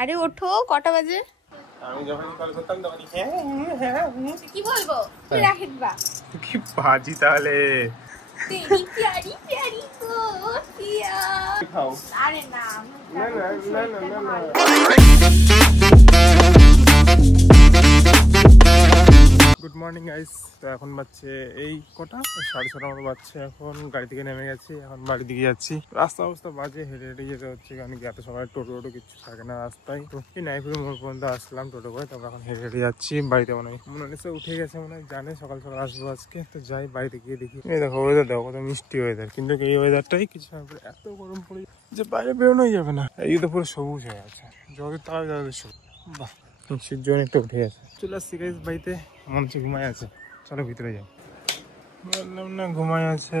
আরে ওঠো, কটা বাজে? আমি যখন কল করতাম তখনই হ্যাঁ কি বলবো? রাহিত বা কি বাজি তাহলে তেরি প্যারি প্যারি গো পিয়া। খাও। আরে না না না না না না না গুড মর্নিং গাইস। তো এখন বাজছে এই কটা 6:30 মতো বাজছে। এখন গাড়ি থেকে নেমে গেছি, এখন বাড়ির দিকে যাচ্ছি। রাস্তা অবস্থা বাজে, হেঁটে হেঁটে যেতে হচ্ছে, কারণ কি এত সময় টোটো কিছু থাকে না রাস্তায়। তো এই নাইপুর মোড় পর্যন্ত আসলাম টোটো করে, তারপর এখন হেঁটে হেঁটে যাচ্ছি বাড়িতে। মনে হচ্ছে উঠে গেছে, মনে হয় জানে সকাল সকাল আসবো আজকে। তো যাই বাড়িতে গিয়ে দেখি। এই দেখো ওয়েদার, দেখো কত মিষ্টি ওয়েদার, কিন্তু এই ওয়েদারটাই কিছু সময় পরে এত গরম পড়ে যে বাইরে বেরোনোই যাবে না। এই তো পুরো সবুজ হয়ে আছে, যত তাড়াতাড়ি যাবে সবুজ। বাহ, সূর্য অনেকটা উঠে গেছে। চলে আসছি গাইস বাড়িতে, মনে হচ্ছে ঘুমায় আছে। চলো ভিতরে যাই। বললাম না ঘুমায় আছে।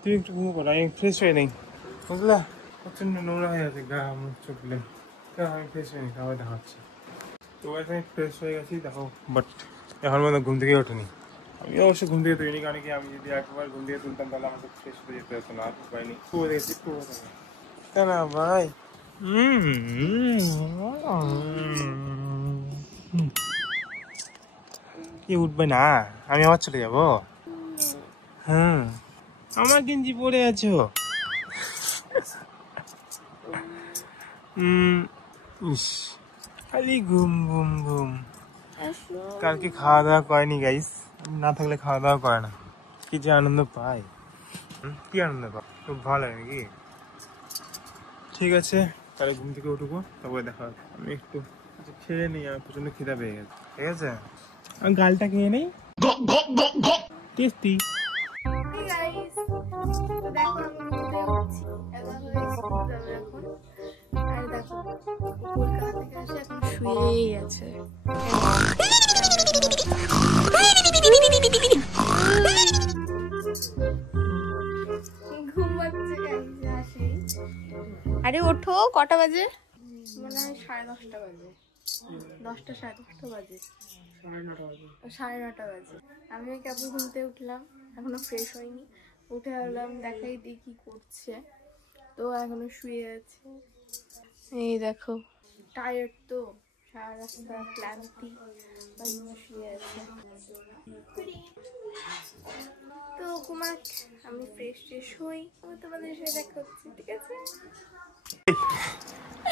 তুই একটু ঘুমো করো, আমি ফ্রেশ হয়ে নেই বুঝলা। প্রচন্ড নোংরা হয়ে আছে গা, মুখ চোখলে। আমি ফ্রেশ হয়ে নি, খাবার দেখাচ্ছি। তো আমি ফ্রেশ হয়ে গেছি দেখো, বাট এখন মনে ঘুম থেকে ওঠেনি। আমি অবশ্য ঘুম থেকে তৈরি, কারণ কি আমি যদি একবার ঘুম থেকে তুলতাম তাহলে আমাকে ফ্রেশ হয়ে যেতে হতো না। আর পাইনি, খুব দেখেছি খুব তাই না ভাই। কি উঠবে না, আমি আবার চলে যাবো। হ্যাঁ, আমার গেঞ্জি পরে আছো। ইস, খালি ঘুম ঘুম ঘুম। কালকে খাওয়া দাওয়া করেনি গাইস, না থাকলে খাওয়া দাওয়া করে না। কি যে আনন্দ পাই, কি আনন্দ পাই, খুব ভালো লাগে নাকি। ঠিক আছে, তাহলে ঘুম থেকে উঠবো, তারপরে দেখা হবে। আমি একটু খেয়ে নিই, আমার প্রচন্ড খিদা পেয়ে গেছে। ঠিক আছে, আমি গালটা খেয়ে নেই। টেস্টি। শুয়েই আছে। আরে ওঠো, কটা বাজে? মনে হয় 10:30 বাজে। 10টা 10:30 বাজে, 9:30 বাজে। আমিও কেবল ঘুম থেকে উঠলাম, এখনো ফ্রেশ হয়নি। উঠে আসলাম, দেখাই দিই কি করছে। তো এখনো শুয়ে আছে। এই দেখো, টায়ার্ড তো, সারা রাস্তা ক্লান্তি, শুয়ে আছে। তো কুমার, আমি ফ্রেশ হই, আমি তোমাদের সাথে দেখা হচ্ছে, ঠিক আছে?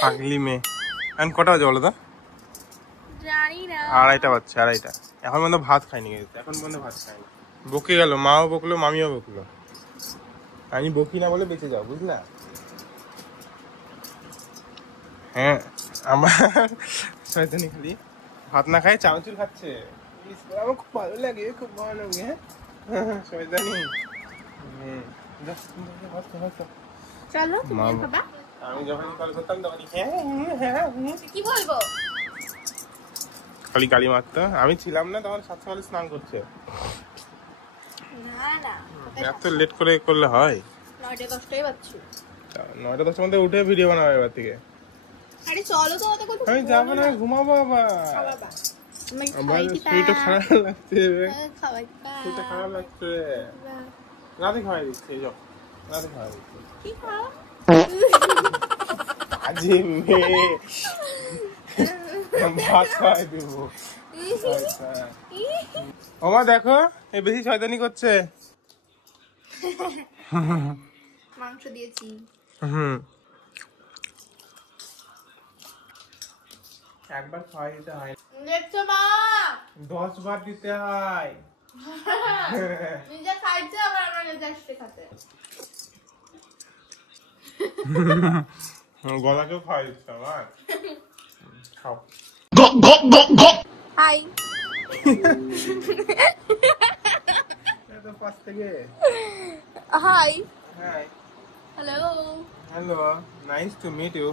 পাগলি মেয়ে। এখন কটা বাজে বলো তো? জানি না, 2:30 বাজছে, 2:30। এখন মনে ভাত খাইনি, এখন মনে ভাত খাইনি। বকে গেল, মাও বকলো, মামিও বকলো। আমি বকি না বলে বেঁচে যাও, বুঝলা। হ্যাঁ, আমার শয়তানি খালি ভাত না খায় চানাচুর খাচ্ছে। আমার খুব ভালো লাগে, খুব ভালো লাগে। শয়তানি। চলো তুমি বাবা। আমি যখন কল করতাম তখনই কি বলবো, খালি গালি মারতো। আমি ছিলাম না তখন, 7 সকালে স্নান করছে। না না, এত লেট করে করলে হয়? 9টা 10টাই বাজছে। 9টা 10টার মধ্যে উঠে ভিডিও বানাবো এবার থেকে। আরে চলো তো, অত কথা। আমি যাবো না, ঘুমাবো আবার। আমার শরীরটা খারাপ লাগছে, শরীরটা খারাপ লাগছে। রাতে খাওয়াই দিচ্ছে, যাও রাতে খাওয়াই দিচ্ছে। কি খাও? আজি মেয়ে, ভাত খাওয়াই দেবো। ওমা দেখো, এই বেশি শয়তানি করছে। মাংস দিয়েছি। একবার খাওয়াই দিতে হয়, দেখছো মা? 10 বার দিতে হয়। নিজে খাইছে, আবার আমার নিজে আসছে খাতে। গলাকেও খাওয়াই দিচ্ছে আমার। খাও। হাই। পাশ থেকে hi. Hi. Hello. Hello, nice to meet you.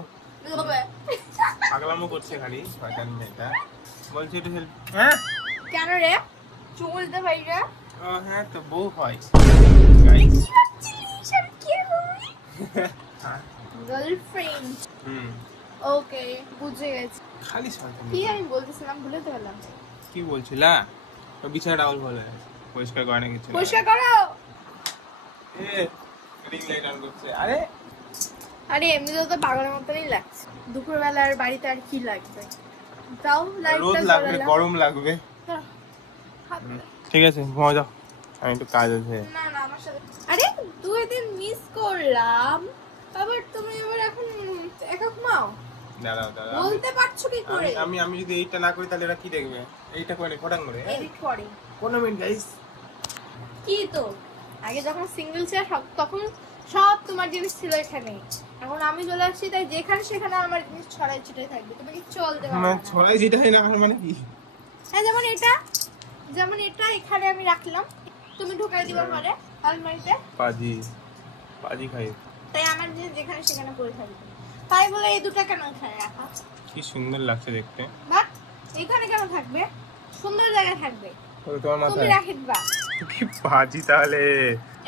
পাগলামো করছে খালি শয়তান মেয়েটা। বলছি একটু হেল্প। হ্যাঁ কেন রে, চলতে ভাই রে? ও হ্যাঁ, তো বউ হয়। গার্লফ্রেন্ড। ওকে, বুঝে গেছি। খালি শয়তানি। কি আমি বলতেছিলাম ভুলে তো গেলাম। কি বলছিলা? বিছানা ডাউল ভালো আছে, পরিষ্কার করে না কিছু না। পরিষ্কার করো। এ রিং লাইট অন করছে। আরে আরে এমনিতেও তো পাগলের মতনই লাগছে। দুপুরবেলার বাড়িতে আর কি লাগবে? তাও লাইটটা রোদ লাগবে, জ্বালালাম। গরম লাগবে। ঠিক আছে ঘুমাও যাও, আমি একটু কাজ আছে। না না আমার সাথে। আরে 2 দিন মিস করলাম, আবার তুমি আবার এখন একা ঘুমাও? দাঁড়াও দাঁড়াও, বলতে পারছো কি করে? আমি আমি যদি এইটা না করি তাহলে এরা কি দেখবে? এইটা করে ফটাং করে এডিট করে 15 মিনিট গাইস। কি তো আগে যখন সিঙ্গেল ছিল তখন সব তোমার জিনিস ছিল এখানে, এখন আমি চলে আসছি তাই যেখানে সেখানে আমার জিনিস ছড়াই ছিটাই থাকবে, তুমি কি চলতে পারবে না না। ছড়াই যেটাই না মানে কি? হ্যাঁ যেমন এটা এখানে আমি রাখলাম, তুমি ঢুকাই দিবা পারে আলমারিতে, পাজি পাজি খাই। তাই আমার জিনিস যেখানে সেখানে পড়ে থাকবে। তাই বলে এই দুটো কেন এখানে রাখা? কি সুন্দর লাগছে দেখতে। বাট এখানে কেন থাকবে? সুন্দর জায়গায় থাকবে, ওই তোমার তুমি মাথায় রাখে দিবা। কি পাজি তাহলে।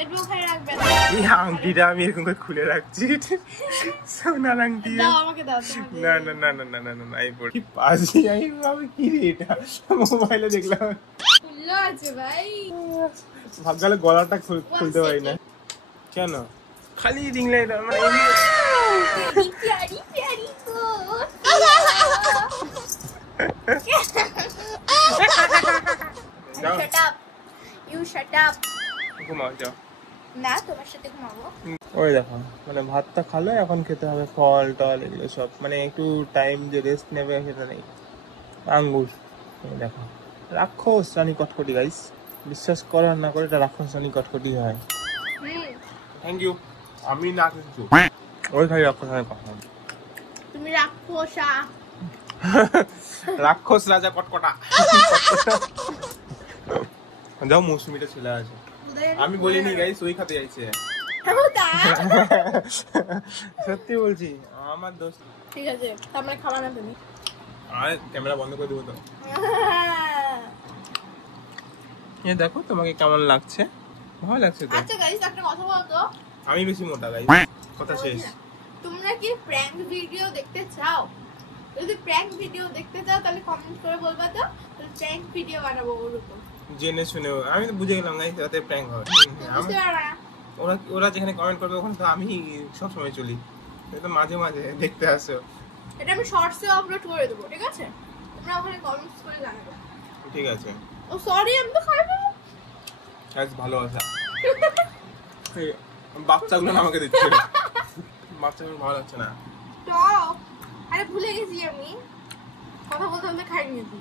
একটু ওখানে রাখবে না। এই আংটিটা আমি এরকম করে খুলে রাখছি, সোনার আংটি। দাও আমাকে দাও তোমাকে। না না না না না না না এই পড়ি কি পাজি। আমি কি রে এটা মোবাইলে দেখলাম, খুললো আছে ভাই। ভাবলে গলাটা খুলতে পারি না কেন? খালি রিং লাইট মানে প্যারি প্যারি গো। যাও Shut up. You shut up. ঘুমাও যাও। না তোমার সাথে ঘুমাবো। ওই দেখো মানে ভাতটা খালো, এখন খেতে হবে ফল টল এগুলো সব, মানে একটু টাইম যে রেস্ট নেবে সেটা নেই। আঙ্গুর এই দেখো, রাক্ষস রানী কটকটি গাইস, বিশ্বাস করে আর না করে এটা রাক্ষস রানী কটকটি হয়। Thank you. আমি না কিছু ওই খাই রাক্ষস রানী কটকটি। তুমি রাক্ষসা। রাক্ষস রাজা কটকটা। যাও মৌসুমিটা চলে আসে। আমি বলিনি গাইস, ওই খাতে যাইছে। সত্যি বলছি আমার দোস্ত। ঠিক আছে তারপরে খাবা না তুমি? আর ক্যামেরা বন্ধ করে দেবো তো। এ দেখো তোমাকে কেমন লাগছে? ভালো লাগছে তো। আচ্ছা গাইস একটা কথা বলতো, আমি বেশি মোটা গাইস, কথা শেষ। তোমরা কি প্র্যাঙ্ক ভিডিও দেখতে চাও? যদি প্র্যাঙ্ক ভিডিও দেখতে চাও তাহলে কমেন্ট করে বলবা তো, তাহলে প্র্যাঙ্ক ভিডিও বানাবো ওর উপর। জেনে শুনে আমি তো বুঝে গেলাম গাইস রাতে প্র্যাঙ্ক হবে। বুঝতে পারবা না? ওরা ওরা যেখানে কমেন্ট করবে ওখানে তো আমি সব সময় চলি, তো মাঝে মাঝে দেখতে আসো। এটা আমি শর্টসে আপলোড করে দেবো, ঠিক আছে? তোমরা ওখানে কমেন্টস করে জানাবে। ঠিক আছে ও সরি আমি তো খাইবো। গাইস ভালোবাসা। এই বাচ্চাগুলো না আমাকে দিচ্ছে, বাচ্চাগুলো ভালো লাগছে না। টক। আরে ভুলে গেছি আমি, কথা বলতে বলতে খাই নিয়েছি।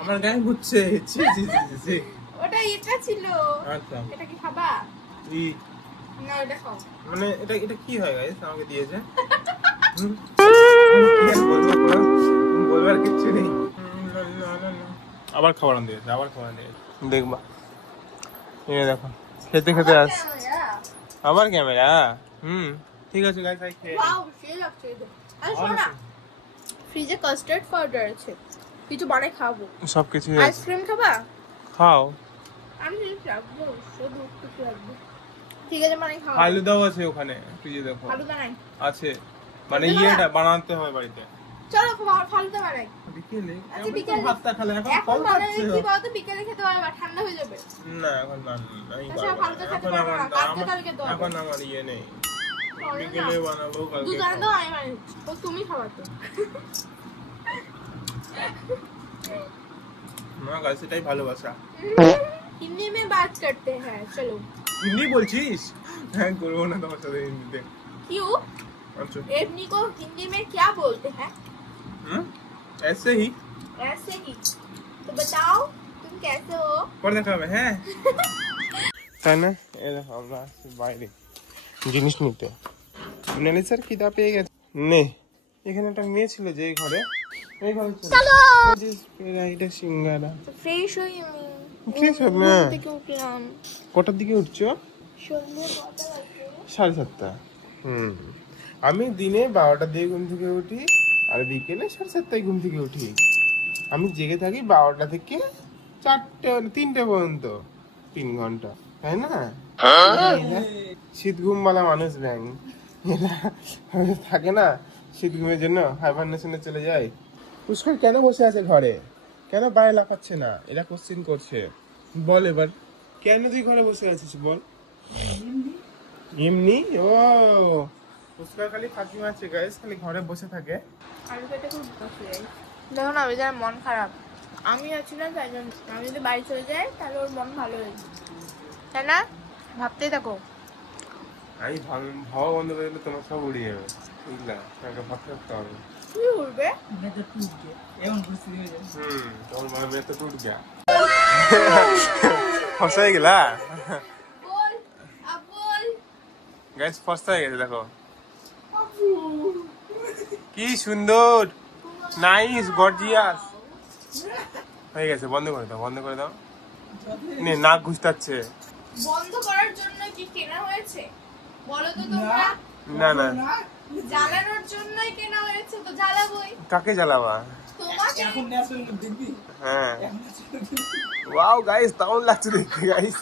আমার গায়ে হচ্ছে ছি ছি ছি ছি ছি। ওটা এটা ছিল। আচ্ছা এটা কি খাবা? ই না ওটা খাও। মানে এটা এটা কি হয় গাইস আমাকে দিয়েছে? কি আর বলবো, বলবার কিছু নেই। আবার খাবার দিয়েছে, আবার খাবার দিয়েছে, দেখবা এই দেখো খেতে খেতে আস। আবার ক্যামেরা। ঠিক আছে গাইস আই খেয়ে ওয়াও সেই লাগছে এটা। আরে শোনো না, ফ্রিজে কাস্টার্ড পাউডার আছে, কিছু বানাই খাবো। সবকিছু আইসক্রিম খাবা? খাও। আমি রাখবো, শুধু একটু রাখবো। ঠিক আছে মানে খাও। ফালুদাও আছে ওখানে ফ্রিজে, দেখো ফালুদা নাই। আছে, মানে ইয়েটা বানাতে হয় বাড়িতে। চলো ফালুদা বানাই। বিকেলে আচ্ছা বিকেলে ভাতটা খেলে এখন এখন ফল বানালে খাচ্ছে। কি বলতো, বিকেলে খেতে পারবা, ঠান্ডা হয়ে যাবে। না এখন না আমি আচ্ছা, পারবো ফালুদা না। খেতে এখন পারবো না, আমার কালকে কালকে দাও। এখন আমার ইয়ে নেই, চলো না। বিকেলে বানাবো কালকে দুধ আনো খাবো। দাও, আমি বানাই দিচ্ছি। তো তুমি খাবা তো। না গাইস এটাই ভালোবাসা। हिंदी में बात करते हैं, चलो। হিন্দি বলছিস? হ্যাঁ করবো না তোমার সাথে হিন্দিতে। क्यों? আচ্ছা एवनी को हिंदी में क्या बोलते हैं? ऐसे ही ऐसे ही। तो बताओ तुम कैसे हो? পরে দেখা হবে। হ্যাঁ তাই না? এই দেখো আমরা আসছি বাইরে জিনিস নিতে। নেলি স্যার খিদা পেয়ে গেছে। নে এখানে একটা মেয়ে ছিল যে ঘরে, এই ঘরে ছিল। चलो। এটা সিঙ্গারা। तो फ्रेश हुई मैं। ফ্রেশ হবে না? থেকে উঠলাম। কটার দিকে উঠছো? সন্ধ্যে 9টা বাজে। 7:30। আমি দিনে 12টার দিকে ঘুম থেকে উঠি, আর বিকেলে 7:30টায় ঘুম থেকে উঠি। আমি জেগে থাকি 12টা থেকে 3টে পর্যন্ত, 3 ঘন্টা, তাই না? শীত ঘুমওয়ালা মানুষ ব্যাং থাকে না, শীত ঘুমের জন্য হাইবারনেশনে চলে যায়। পুষ্কর কেন বসে আছে ঘরে, কেন বাইরে লাফাচ্ছে না, এরা কোশ্চেন করছে। বল এবার কেন তুই ঘরে বসে আছিস বল। এমনি ও পুষ্কর খালি ফাঁকি মারছে গাইস, খালি ঘরে বসে থাকে। আমি তো এটা খুব বসে যাই, দেখো না বেজার মন খারাপ, আমি আছি না তাই জন্য। আমি যদি বাড়ি চলে যাই তাহলে ওর মন ভালো হয়ে যায়, তাই না? ভাবতেই থাকো। আমি ভাবা বন্ধ করে দিলে তোমার সব উড়ে যাবে, বুঝলা? তোমাকে ভাবতে থাকতে হবে। কি উঠবে? তোমার মনে মেয়ে তো টুট গা ফসা হয়ে গেলা বল বল গাইস, ফসা হয়ে গেছে দেখো কি সুন্দর, নাইস, গর্জিয়াস হয়ে গেছে। বন্ধ করে দাও, বন্ধ করে দাও। নে, নাক ঘুষতাচ্ছে। বন্ধ করার জন্য কি কেনা হয়েছে বলো তো তোমরা? না না, জ্বালানোর জন্যই কেনা হয়েছে, তো জ্বালাবোই। কাকে জ্বালাবা? তোমাকে। হ্যাঁ, ওয়াও গাইস, দারুণ লাগছে দেখতে গাইস।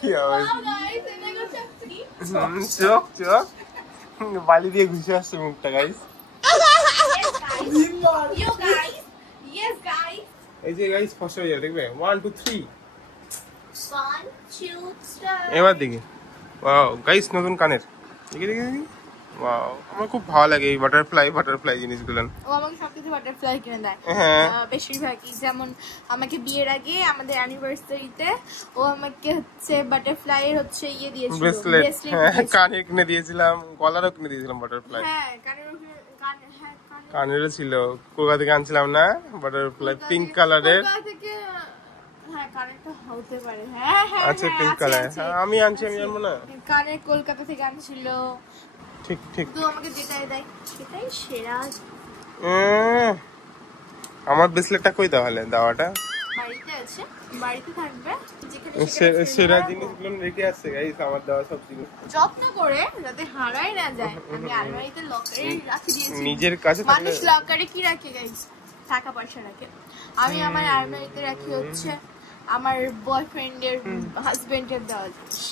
কি হবে? Wow, guys, এনে গেছে একটি। চোখ চোখ বালি দিয়ে ঘুষে আসছে মুখটা guys. Yo guys, yes guys. এই যে গাইস ফসা হয়ে যাবে দেখবে। 1 2 3 1 2 start. এবার দেখি। ওয়াও গাইস, নতুন কানের। দেখি দেখি দেখি। ওয়াও, আমার খুব ভালো লাগে এই বাটারফ্লাই জিনিসগুলো। ও আমাকে সবকিছু বাটারফ্লাই কিনে দেয়। হ্যাঁ, বেশিরভাগই, যেমন আমাকে বিয়ের আগে আমাদের অ্যানিভার্সারিতে ও আমাকে হচ্ছে বাটারফ্লাই এর হচ্ছে ইয়ে দিয়েছিল, ব্রেসলেট। bracelet হ্যাঁ, দিয়েছিল। কানে কিনে দিয়েছিলাম, গলারও কিনে দিয়েছিলাম বাটারফ্লাই। হ্যাঁ, কানের উপরে হ্যাঁ কানেরও ছিল, কলকাতা থেকে আনছিলাম না বাটারফ্লাই, পিঙ্ক কালারের। কলকাতা থেকে, হ্যাঁ কানেরটা হতে পারে। হ্যাঁ হ্যাঁ আচ্ছা, হ্যাঁ, পিঙ্ক আছে, কালার। আছে। হ্যাঁ, আমি আনছি, আমি জানবো না। কানের কলকাতা থেকে আনছিল, ঠিক ঠিক। তো আমাকে যেটাই দেয় সেটাই সেরা। আমার ব্রেসলেটটা কই তাহলে দাওয়াটা? বাড়িতে আছে, বাড়িতে থাকবে, যেখানে সেরা জিনিসগুলো রেখে আসছে গাইস, আমার দেওয়া সব জিনিস যত্ন করে যাতে হারাই না যায়। আমি আলমারিতে লকারে রাখি দিয়েছি। নিজের কাছে থাকলে মানুষ লকারে কি রাখে গাইস? টাকা পয়সা রাখে। আমি আমার আলমারিতে রাখি হচ্ছে আমার বয়ফ্রেন্ডের হাজবেন্ডের দেওয়া জিনিস,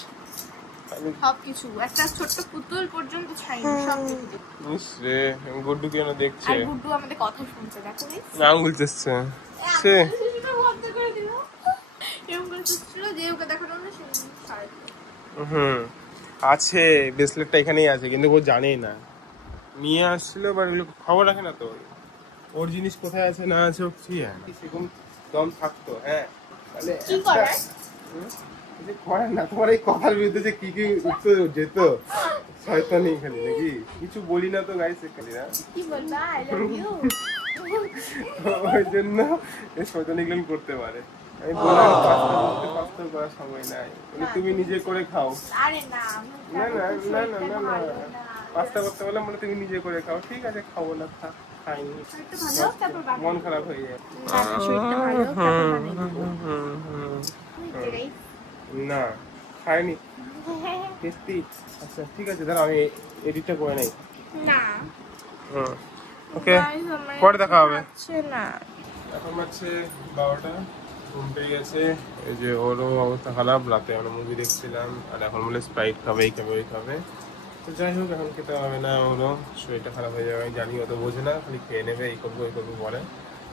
সবকিছু, একটা ছোট্ট পুতুল পর্যন্ত ছাড়িনি, সবকিছু। ইস রে, গুড্ডু কেন দেখছে? আর গুড্ডু আমাদের কথা শুনছে, দেখো নি? আঙুল চেষ্টা সে বন্ধ করে দিল, এরকম করে চুপছিল যে ওকে দেখানো না, সে ছাড়ে দিল। আছে, ব্রেসলেটটা এখানেই আছে, কিন্তু ও জানেই না। নিয়ে আসছিল, বাট ওগুলো খবর রাখে না তো, ওর জিনিস কোথায় আছে না আছে ও কি জানে। সেরকম দম থাকতো, হ্যাঁ, তাহলে কি করার? করেন না। তোমার এই কথার বিরুদ্ধে যে কি কি উত্তর যেত, শয়তানি খালি নাকি কিছু বলি না তো গাইস, খালি না কি বলবা আই লাভ ইউ, ওই জন্য এই শয়তানিগুলো করতে পারে। আমি বললাম পাস্তা করার সময় নাই, তুমি নিজে করে খাও। আরে না না না না না না না, পাস্তা করতে বললাম বলে তুমি নিজে করে খাও। ঠিক আছে, খাবো না, খাইনি, শরীরটা ভালো হোক তারপর বানাবো। মন খারাপ হয়ে যায়। না না, শরীরটা ভালো হোক তারপর বানাবো। এটাই। না, খাইনি, টেস্টি। আচ্ছা ঠিক আছে, দাঁড়াও আমি এডিটটা করে নেই। না ওকে, Guys, আমার পরে দেখা হবে। হচ্ছে না। এখন হচ্ছে 12টা, ঘুম পেয়ে গেছে। এই যে ওরও অবস্থা খারাপ, রাতে আমরা মুভি দেখছিলাম, আর এখন বলে স্প্রাইট খাবে, এই খাবে, ওই খাবে। তো যাই হোক, এখন খেতে হবে না, ওরও শরীরটা খারাপ হয়ে যাবে, আমি জানি, অত বোঝে না, খালি খেয়ে নেবে, এই করবো এই করবো বলে।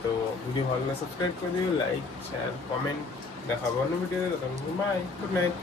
তো ভিডিও ভালো লাগলে সাবস্ক্রাইব করে দিও, লাইক শেয়ার কমেন্ট, দেখাবো অন্য ভিডিও। By, good night.